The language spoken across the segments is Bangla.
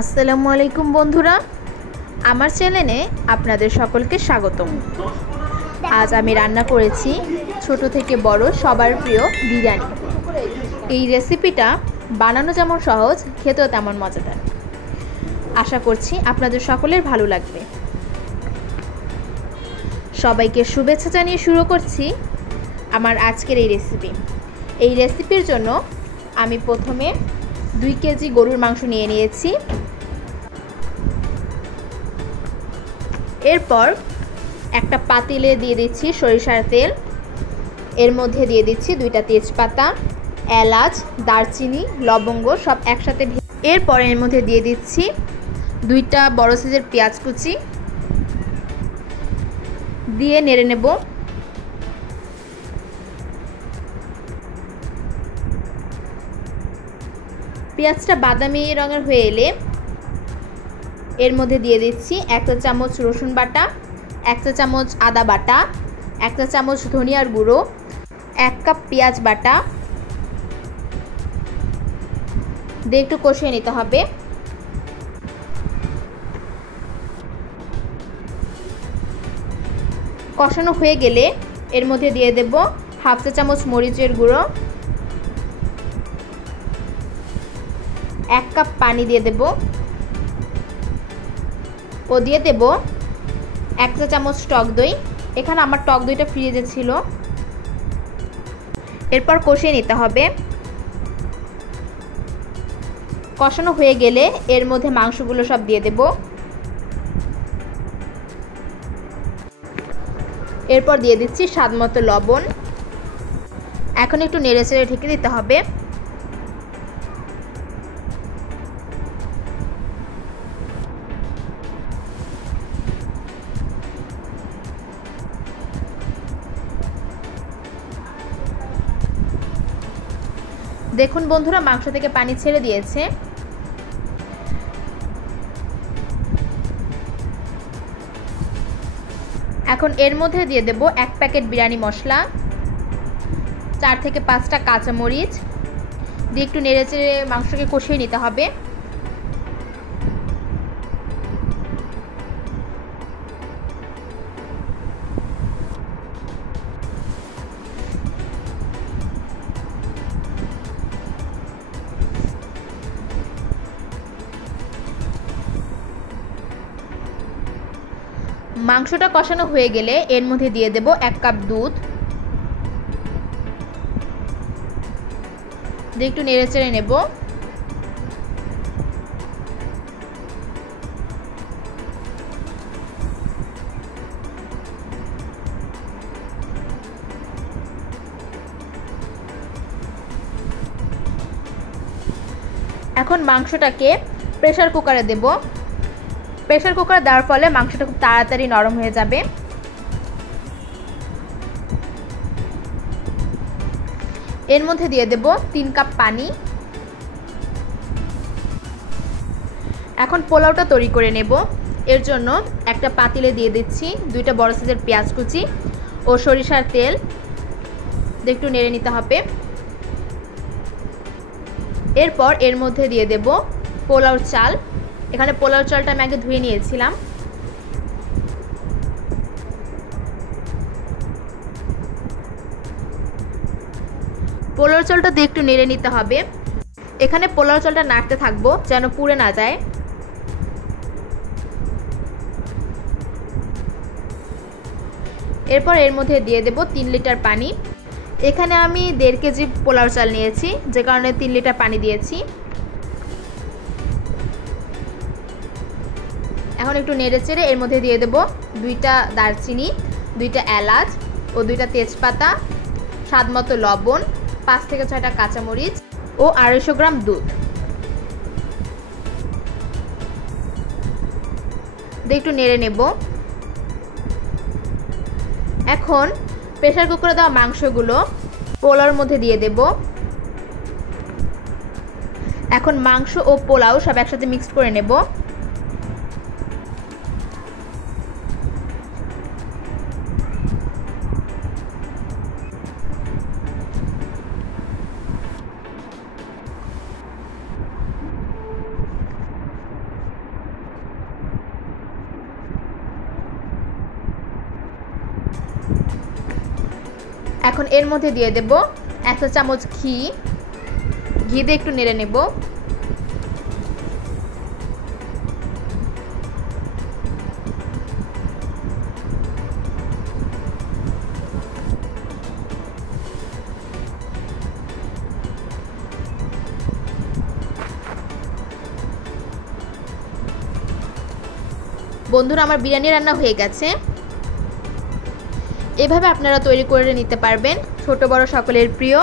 আসসালামু আলাইকুম বন্ধুরা, আমার চ্যানেলে আপনাদের সকলকে স্বাগতম। আজ আমি রান্না করেছি ছোট থেকে বড় সবার প্রিয় বিরিয়ানি। এই রেসিপিটা বানানো যেমন সহজ, খেতেও তেমন মজাদার। আশা করছি আপনাদের সকলের ভালো লাগবে। সবাইকে শুভেচ্ছা জানিয়ে শুরু করছি আমার আজকের এই রেসিপি। এই রেসিপির জন্য আমি প্রথমে 2 কেজি গরুর মাংস নিয়ে নিয়েছি। এরপর একটা পাতিলে দিয়ে দিচ্ছি সরিষার তেল। এর মধ্যে দিয়ে দিচ্ছি 2টা তেজপাতা, এলাচ, দারচিনি, লবঙ্গ সব একসাথে। এরপর এর মধ্যে দিয়ে দিচ্ছি 2টা বড় সাইজের পেঁয়াজ কুচি দিয়ে নেড়ে নেব। পেঁয়াজটা বাদামি রঙের হয়ে এলে এর মধ্যে দিয়ে দিচ্ছি 1 চা চামচ রসুন বাটা, 1 চা চামচ আদা বাটা, 1 চা চামচ ধনিয়ার গুঁড়ো, 1 কাপ পেঁয়াজ বাটা দিয়ে একটু কষিয়ে নিতে হবে। কষানো হয়ে গেলে এর মধ্যে দিয়ে দেব 1/2 চা চামচ মরিচের গুঁড়ো, 1 কাপ পানি দিয়ে দেব ও দিয়ে দেব 1 চা চামচ টক দই। এখানে আমার টক দইটা ফ্রিজে ছিল। এরপর কষিয়ে নিতে হবে। কষানো হয়ে গেলে এর মধ্যে মাংসগুলো সব দিয়ে দেব। এরপর দিয়ে দিচ্ছি স্বাদমতো লবণ। এখন একটু নেড়েচেড়ে ঢেকে দিতে হবে। দেখুন বন্ধুরা, মাংস থেকে পানি ছেড়ে দিয়েছে। এখন এর মধ্যে দিয়ে দেব 1 প্যাকেট বিরিয়ানি মশলা, 4 থেকে 5টা কাঁচামরিচ দিয়ে একটু নেড়েচেড়ে মাংসকে কষিয়ে নিতে হবে। মাংসটা কষানো হয়ে গেলে এর মধ্যে দিয়ে দেব 1 কাপ দুধ দিয়ে একটু নেড়েচেড়ে নেব। এখন মাংসটাকে প্রেসার কুকারে দেব। প্রেসার কুকারে দেওয়ার ফলে মাংসটা খুব তাড়াতাড়ি নরম হয়ে যাবে। এর মধ্যে দিয়ে দেব 3 কাপ পানি। এখন পোলাওটা তৈরি করে নেব। এর জন্য একটা পাতিলে দিয়ে দিচ্ছি 2টা বড় সাইজের পেঁয়াজ কুচি ও সরিষার তেল দিয়ে একটু নেড়ে নিতে হবে। এরপর এর মধ্যে দিয়ে দেব পোলাওর চাল। এখানে পোলাওর চালটা আমি আগে ধুয়ে নিয়েছিলাম। পোলাওর চালটা দিয়ে একটু নেড়ে নিতে হবে। এখানে পোলাওর চালটা নাড়তে থাকবো যেন পুড়ে না যায়। এরপর এর মধ্যে দিয়ে দেব 3 লিটার পানি। এখানে আমি 1.5 কেজি পোলাওর চাল নিয়েছি, যে কারণে 3 লিটার পানি দিয়েছি। এখন একটু নেড়েচেড়ে এর মধ্যে দিয়ে দেব 2টা দারচিনি, 2টা এলাচ ও 2টা তেজপাতা, স্বাদমতো লবণ, 5 থেকে 6টা কাঁচামরিচ ও 250 গ্রাম দুধ দিয়ে একটু নেড়ে নেব। এখন প্রেসার কুকারে দেওয়া মাংসগুলো পোলাওর মধ্যে দিয়ে দেব। এখন মাংস ও পোলাও সব একসাথে মিক্স করে নেব। এখন এর মধ্যে দিয়ে দেব 1 চা চামচ ঘি। ঘি দিয়ে একটু নেড়ে নেব। বন্ধুরা, আমার বিরিয়ানি রান্না হয়ে গেছে। এভাবে আপনারা তৈরি করে নিতে পারবেন ছোট বড় সকলের প্রিয়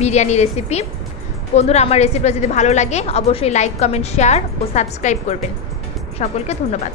বিরিয়ানি রেসিপি। বন্ধুরা, আমার রেসিপিটা যদি ভালো লাগে অবশ্যই লাইক, কমেন্ট, শেয়ার ও সাবস্ক্রাইব করবেন। সকলকে ধন্যবাদ।